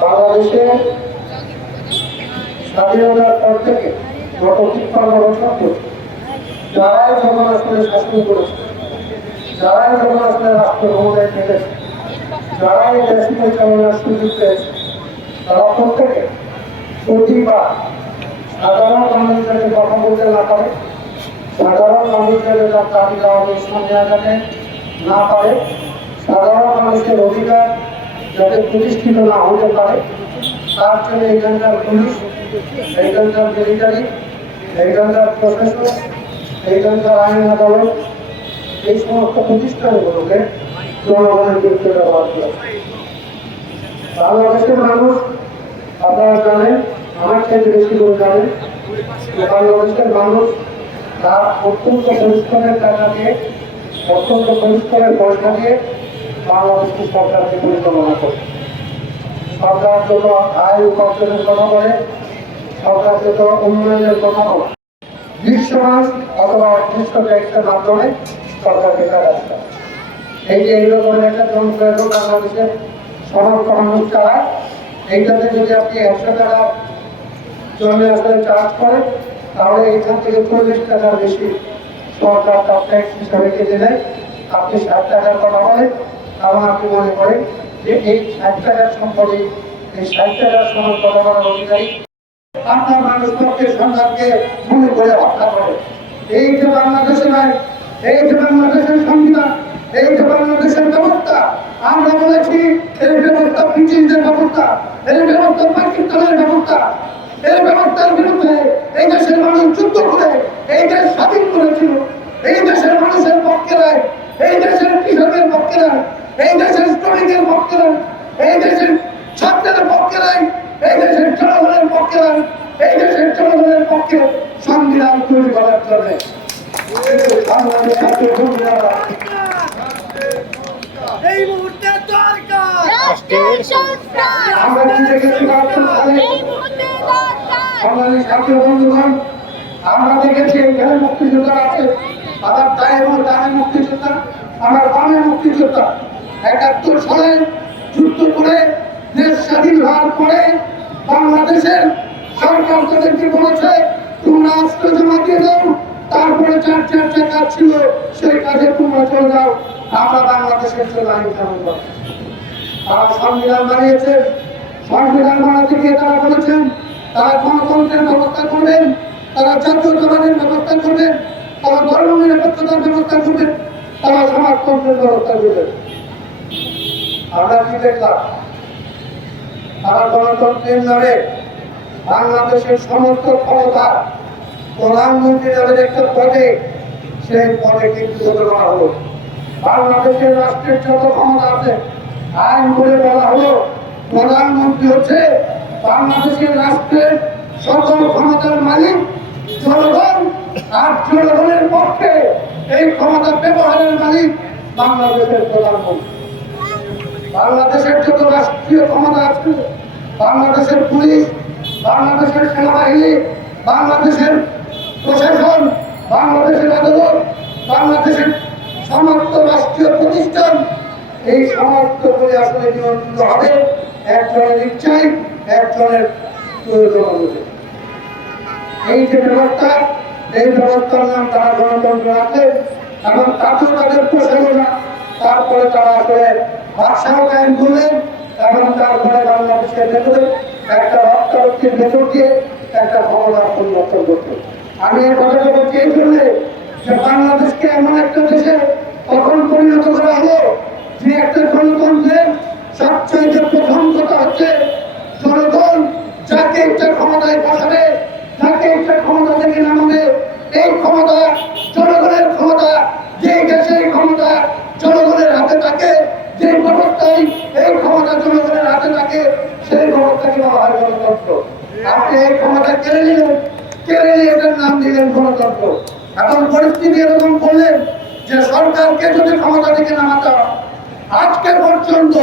বাংলাদেশে স্বাধীনতার পর থেকে গত তিপ্পান্ন বছর ধরে যারাই সাধারণ মানুষ যাতে কথা বলতে না পারে, সাধারণ মানুষ যাতে তার দাবি দেওয়া সামনে আগাতে না পারে, সাধারণ মানুষের অধিকার যাতে প্রতিষ্ঠিত না হতে পারে, তার জন্য এইখানকার পুলিশ এইখানকার মিলিটারি এইখানকার প্রশাসন এইখানকার আইন আদালত, এই সমস্ত প্রতিষ্ঠানগুলোকে জনগণের বিরুদ্ধে ব্যবহার করে বাংলাদেশের মানুষ, আপনারা জানেন, আমার ক্ষেত্রে বেশি করে জানেন বাংলাদেশের মানুষ তার অত্যন্ত পরিশ্রমের টাকা দিয়ে অত্যন্ত পরিশ্রমের পয়সা দিয়ে বাংলাদেশের সরকারকে পরিচালনা করে। সরকার যত আয় উপার্জনের কথা বলে, সরকার যত উন্নয়নের কথা বলে। বিশ্বমাস অথবা অদৃষ্ট ট্যাক্সের মাধ্যমে সরকারকে কাটাতে হবে। এই যে এইরকম একটা এখন বাংলাদেশের সড়ক চালায় এইটাতে যদি আপনি একশো টাকা জমি আসলে চার্জ করেন, তাহলে এইখান থেকে চল্লিশ টাকার বেশি সরকার তার ট্যাক্স হিসাবে কেটে নেয়। আপনি ষাট টাকার কথা বলেন আপনি মনে করেন যে এই ষাট সম্পদে, এই সমান কথা বলার অধিকারী আপনার মানুষ পক্ষে সন্তানকে গুলি করে হত্যা করে। এই যে বাংলাদেশের আইন, এই যে বাংলাদেশের সংবিধান, এই যে বাংলাদেশের ব্যবস্থা, আমরা বলেছি এই ব্যবস্থা ব্রিটিশদের ব্যবস্থা এই ব্যবস্থা পাকিস্তানের ব্যবস্থা। এই ব্যবস্থার বিরুদ্ধে এই দেশের মানুষ যুদ্ধ করে, এই দেশ স্বাধীন করেছিল। এই দেশের মানুষের পক্ষে নয়, এই দেশের কৃষকের পক্ষে নয় এই দেশের শ্রমিকের পক্ষে নয় এই দেশের ছাত্রের পক্ষে নয় এই দেশের জনগণের পক্ষে নয় এই দেশের জনগণের পক্ষে সংবিধান তৈরি করার জন্য এই মুহূর্তে দরকার। রাষ্ট্রের সংস্কার। আমরা দেখেছি এই মুহূর্তে দরকার। বাংলাদেশ জাতীয় বন্ধুগণ আমরা দেখেছি এখানে মুক্তিযোদ্ধা আছে। আমার তাই এবং মুক্তিযোদ্ধা আমার বামে মুক্তিযোদ্ধা। একাত্তর সালে যুদ্ধ করে দেশ স্বাধীন হওয়ার পরে বাংলাদেশের সরকার তাদেরকে বলেছে, তোমরা অস্ত্র জমা দাও, তারপরে চার চার চাকা ছিল সেই কাজে তোমরা চলে যাও, আমরা বাংলাদেশের জন্য আইন কানুন তারা সংবিধান বানিয়েছে, সংবিধান বানাতে গিয়ে তারা বলেছেন, তারা গণতন্ত্রের ব্যবস্থা করবেন, তারা জাতীয়তাবাদের ব্যবস্থা করবেন, তারা ধর্ম নিরপেক্ষতার ব্যবস্থা করবেন, তারা সমাজতন্ত্রের ব্যবস্থা করবেন। আমরা কি দেখলাম তারা গণতন্ত্রের বাংলাদেশের সমস্ত ক্ষমতা প্রধানমন্ত্রী একটা পদে সেই পদে কিন্তু হলো। বাংলাদেশের রাষ্ট্রের যত ক্ষমতা আছে, আইন করে বলা হলো, প্রধানমন্ত্রী হচ্ছে বাংলাদেশের রাষ্ট্রের সকল ক্ষমতার মালিক, জনগণ, আর জনগণের পক্ষে এই ক্ষমতা ব্যবহারের মালিক বাংলাদেশের প্রধানমন্ত্রী। বাংলাদেশের যত রাষ্ট্রীয় ক্ষমতা আছে, বাংলাদেশের পুলিশ, বাংলাদেশের সেনাবাহিনী, বাংলাদেশের প্রশাসন, বাংলাদেশের আদালত, বাংলাদেশের সমস্ত রাষ্ট্রীয় প্রতিষ্ঠান, এই সমস্ত করে আসলে নিয়ন্ত্রিত হবে একজনের ইচ্ছায়, একজনের প্রয়োজন অনুযায়ী এই যে ব্যবস্থা, এই ব্যবস্থার নাম তারা গণতন্ত্র রাখে এবং তাতেও তাদের পোষাবে না তারপরে তারা আসলে ভেতরে একটা একটা ক্ষমতা পরিবর্তন করতে আমি এই কথাটা বলছি এই জন্যে বাংলাদেশকে এমন একটা দেশে কখন পরিণত করা হলো যে একটা গণতন্ত্রের সবচেয়ে প্রথম কথা হচ্ছে জনগণ যাকে ইচ্ছা ক্ষমতায় বসাবে যাকে ইচ্ছা ক্ষমতা থেকে নামাবে এই ক্ষমতা জনগণের ক্ষমতা যে দেশে এই ক্ষমতা জনগণের হাতে থাকে যে ব্যবস্থায় এই ক্ষমতা জনগণের হাতে থাকে গণতন্ত্র। আপনি এই ক্ষমতা কেড়ে নিলেন, কেড়ে নিয়ে এটার নাম দিলেন গণতন্ত্র। এখন পরিস্থিতি এরকম করলেন যে সরকারকে যদি ক্ষমতা থেকে নামাতে আজকে পর্যন্ত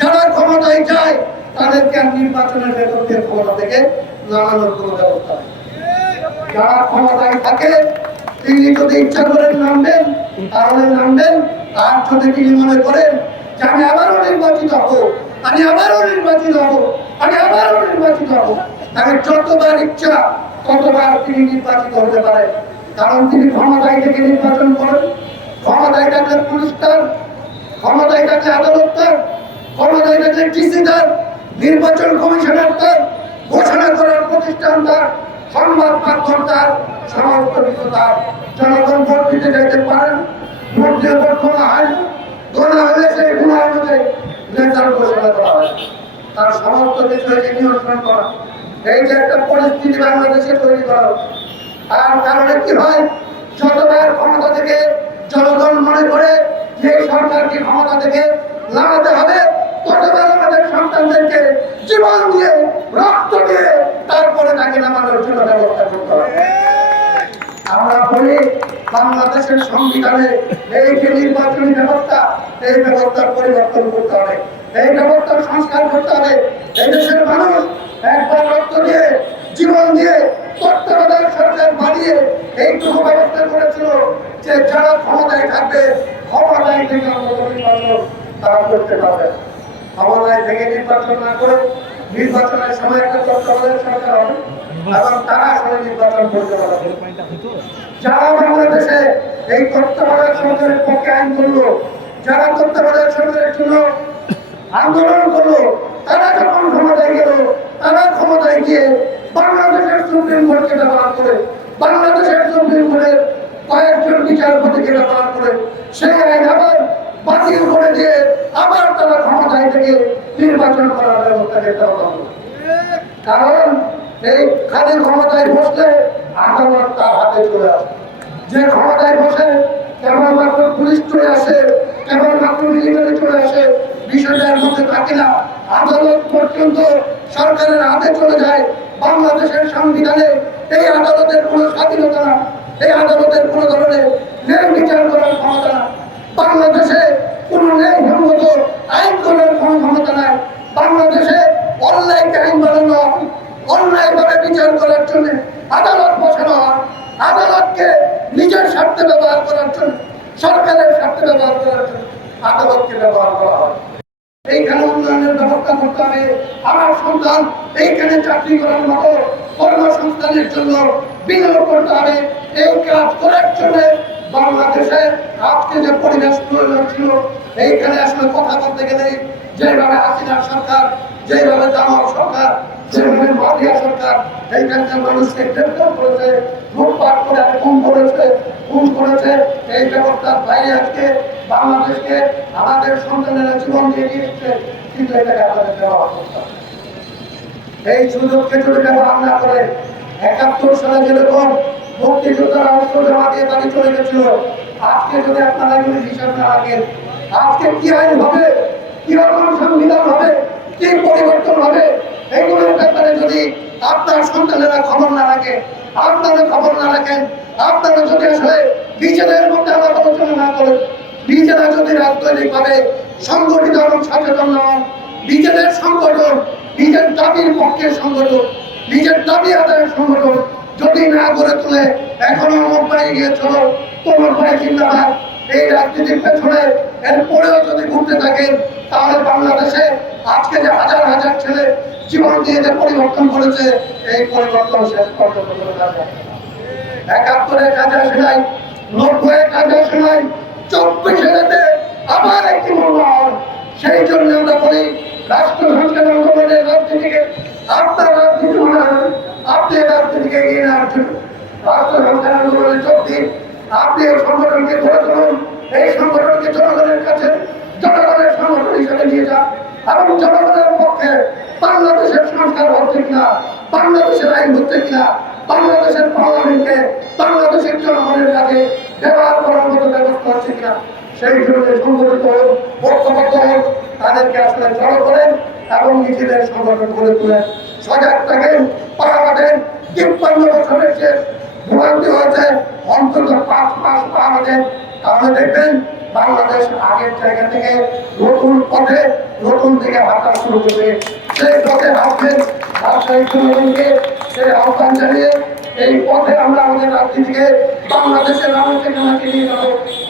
যারা ক্ষমতায় যায়, তাদেরকে নির্বাচনের ভেতর ক্ষমতা থেকে নামানোর কোনো ব্যবস্থা যারা ক্ষমতায় থাকে, তিনি যদি ইচ্ছা করেন নামবেন, তাহলে নামবেন। আর যদি তিনি মনে করেন যে আমি আবারও নির্বাচিত হব, আমি আবারও নির্বাচিত হব আমি আবারও নির্বাচিত হব। তাকে যতবার ইচ্ছা, ততবার তিনি নির্বাচিত হতে পারে। কারণ তিনি ক্ষমতায় থেকে নির্বাচন করেন। ক্ষমতায় থাকলে পুলিশ তার ক্ষমতায় থাকলে আদালত তার ক্ষমতায় থাকলে ডিসি তার নির্বাচন কমিশনার তার, ঘোষণা করার প্রতিষ্ঠান তার, সংবাদ মাধ্যম তার কিছু তার। জনগণ ভোট দিতে যাইতে পারেন ভোট দিয়ে ভোট গোনা হয়। গোনা হলে সেই গুণা অনুযায়ী রেজাল্ট ঘোষণা করা হয়। তার সমস্ত বিষয়কে নিয়ন্ত্রণ করা। এই যে একটা পরিস্থিতি বাংলাদেশে তৈরি করা। তার কারণে কি হয়? যতবার ক্ষমতা থেকে জনগণ মনে করে যে সরকারকে ক্ষমতা থেকে লাগাতে হবে, ততবার আমাদের সন্তানদেরকে জীবন দিয়ে, রক্ত দিয়ে তারপরে তাকে নামানোর জন্য ব্যবস্থা করতে হবে। আমরা বলি, বাংলাদেশের সংবিধানে এই যে নির্বাচনী ব্যবস্থা, এই ব্যবস্থার পরিবর্তন করতে হবে। এই ব্যবস্থার সংস্কার করতে হবে। এই দেশের মানুষ একবার রক্ত দিয়ে, জীবন দিয়ে তত্ত্বাবধায়ক সরকার বানিয়ে এইটুকু ব্যবস্থা করেছিল যে যারা ক্ষমতায় থাকবে, ক্ষমতায় থেকে নির্বাচন তারা করতে পারবে ক্ষমতায় থেকে নির্বাচন না করে নির্বাচনের সময় একটা তত্ত্বাবধায়ক সরকার হবে এবং তারা আসলে নির্বাচন করতে পারবে। যারা বাংলাদেশে এই তত্ত্বাবধায়ক সরকারের পক্ষে আইন করল, যারা তত্ত্বাবধায়ক সরকারের জন্য আন্দোলন করল। তারা যখন ক্ষমতায় গেল, তারা ক্ষমতায় গিয়ে বাংলাদেশের সুপ্রিম কোর্টকে ব্যবহার করে, বাংলাদেশের সুপ্রিম কোর্টের কয়েকজন বিচারপতিকে ব্যবহার করে সেই আইন আবার বাতিল করে দিয়ে আবার তারা ক্ষমতায় থেকে নির্বাচন করার ব্যবস্থা করতে হবে। কারণ এই খালি ক্ষমতায় বসলে আদালত তার হাতে চলে আসে। যে ক্ষমতায় বসে কেবলমাত্র পুলিশ চলে আসে, কেবলমাত্র মিলিটারি চলে আসে বিষয়টার মধ্যে থাকে না। আদালত পর্যন্ত সরকারের হাতে চলে যায়। বাংলাদেশের সংবিধানে এই আদালতের কোনো স্বাধীনতা না এই আদালতের কোনো ধরনের ন্যায় বিচার করার ক্ষমতা বাংলাদেশ বাংলাদেশে কোনো ন্যায় সঙ্গত আইন করার কোনো ক্ষমতা নাই বাংলাদেশে অন্যায়কে আইন বানানো হয় অন্যায়ভাবে বিচার করার জন্য আদালত বসানো হয় আদালতকে নিজের স্বার্থে ব্যবহার করার জন্য সরকারের স্বার্থে ব্যবহার করার জন্য আদালতকে ব্যবহার করা হয় এইখানে উন্নয়নের ব্যবস্থা করতে হবে আমার সন্তান এইখানে চাকরি করার মতো কর্মসংস্থানের জন্য বিনিয়োগ করতে হবে। এই কাজ করার জন্য বাংলাদেশে আজকে যে পরিবেশ প্রয়োজন ছিল, এইখানে আসলে কথা বলতে গেলে যেভাবে হাসিনার সরকার, যেভাবে দামার সরকার, যেভাবে সরকার এইখানকার মানুষকে গ্রেপ্তার করেছে লুটপাট করে খুন করেছে খুন করেছে, এই ব্যবস্থার বাইরে আজকে বাংলাদেশকে আমাদের সন্তানেরা জীবন দিয়ে দিচ্ছে কিন্তু এই সুযোগকে যদি ব্যবহার করে একাত্তর সালে যেরকম মুক্তিযোদ্ধারা অস্ত্র জমা দিয়ে বাড়ি চলে গেছিল, আজকে যদি আপনারা এগুলি হিসাব না রাখেন, আজকে কি আইন হবে? কি রকম সংবিধান হবে? কি পরিবর্তন হবে? এইগুলোর ব্যাপারে যদি আপনার সন্তানেরা খবর না রাখে আপনারা খবর না রাখেন, আপনারা যদি আসলে নিজেদের মধ্যে আবার আলোচনা না করেন, নিজেরা যদি রাজনৈতিকভাবে সংগঠিত এবং সচেতন না হন নিজেদের সংগঠন, নিজের দাবির পক্ষে সংগঠন, নিজের দাবি আদায়ের সংগঠন যদি না গড়ে তুলে, এখনও আমার পায়ে গিয়েছিল তোমার পায়ে জিন্দাবাদ। এই রাজনীতির পেছনে এরপরেও যদি ঘুরতে থাকেন, তাহলে বাংলাদেশে আজকে যে হাজার হাজার ছেলে জীবন দিয়ে যে পরিবর্তন করেছে, এই পরিবর্তন শেষ পর্যন্ত করে যাবে একাত্তরে কাজে আসে নাই নব্বই কাজে আসে নাই চব্বিশে আবার একটি মূল্য সেই জন্য আমরা বলি রাষ্ট্র রাজনীতিকে আপনার রাজনীতি আপনি রাজনীতিকে এগিয়ে নেওয়ার জন্য সংগঠনকে এই সংগঠনকে জনগণের কাছে, জনগণের সংগঠন হিসেবে যান। বাংলাদেশের সংস্কার হচ্ছে কিনা বাংলাদেশের আইন হচ্ছে কিনা বাংলাদেশের পার্লামেন্টকে বাংলাদেশের জনগণের কাছে ব্যবহার করার মতো ব্যবস্থা হচ্ছে কিনা সেই জন্য সংগঠিত ঐক্যবদ্ধ তাদেরকে আসলে জড়ো করেন এবং নিজেদের সংগঠন করে তোলেন। সজাগ থাকেন পাহাড়ের তিপ্পান্ন বছরের যে ভোগান্তি হয়েছে, অন্তত পাঁচ মাস পাহাড়ের তাহলে দেখবেন, বাংলাদেশ আগের জায়গা থেকে নতুন পথে, নতুন দিকে হাঁটা শুরু করবে। সেই পথে হাঁটবেন রাজশাহী জনগণকে সেই আহ্বান জানিয়ে, এই পথে আমরা আমাদের রাজনীতিকে বাংলাদেশের রাজনীতি নামাকে নিয়ে যাব।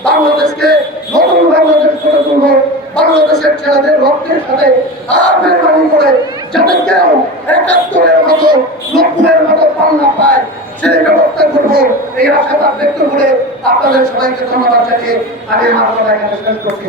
বাংলাদেশকে নতুন বাংলাদেশ করে তুলবো। বাংলাদেশের ছেলেদের রক্তের সাথে আর মেহরবানি করে যাতে কেউ একাত্তরের মতো নব্বইয়ের মতো পাল্লা পায় সেদিকে ব্যবস্থা করব। এই আশাটা ব্যক্ত করে আপনাদের সবাইকে ধন্যবাদ জানিয়ে আমি আমার কথা শেষ করছি।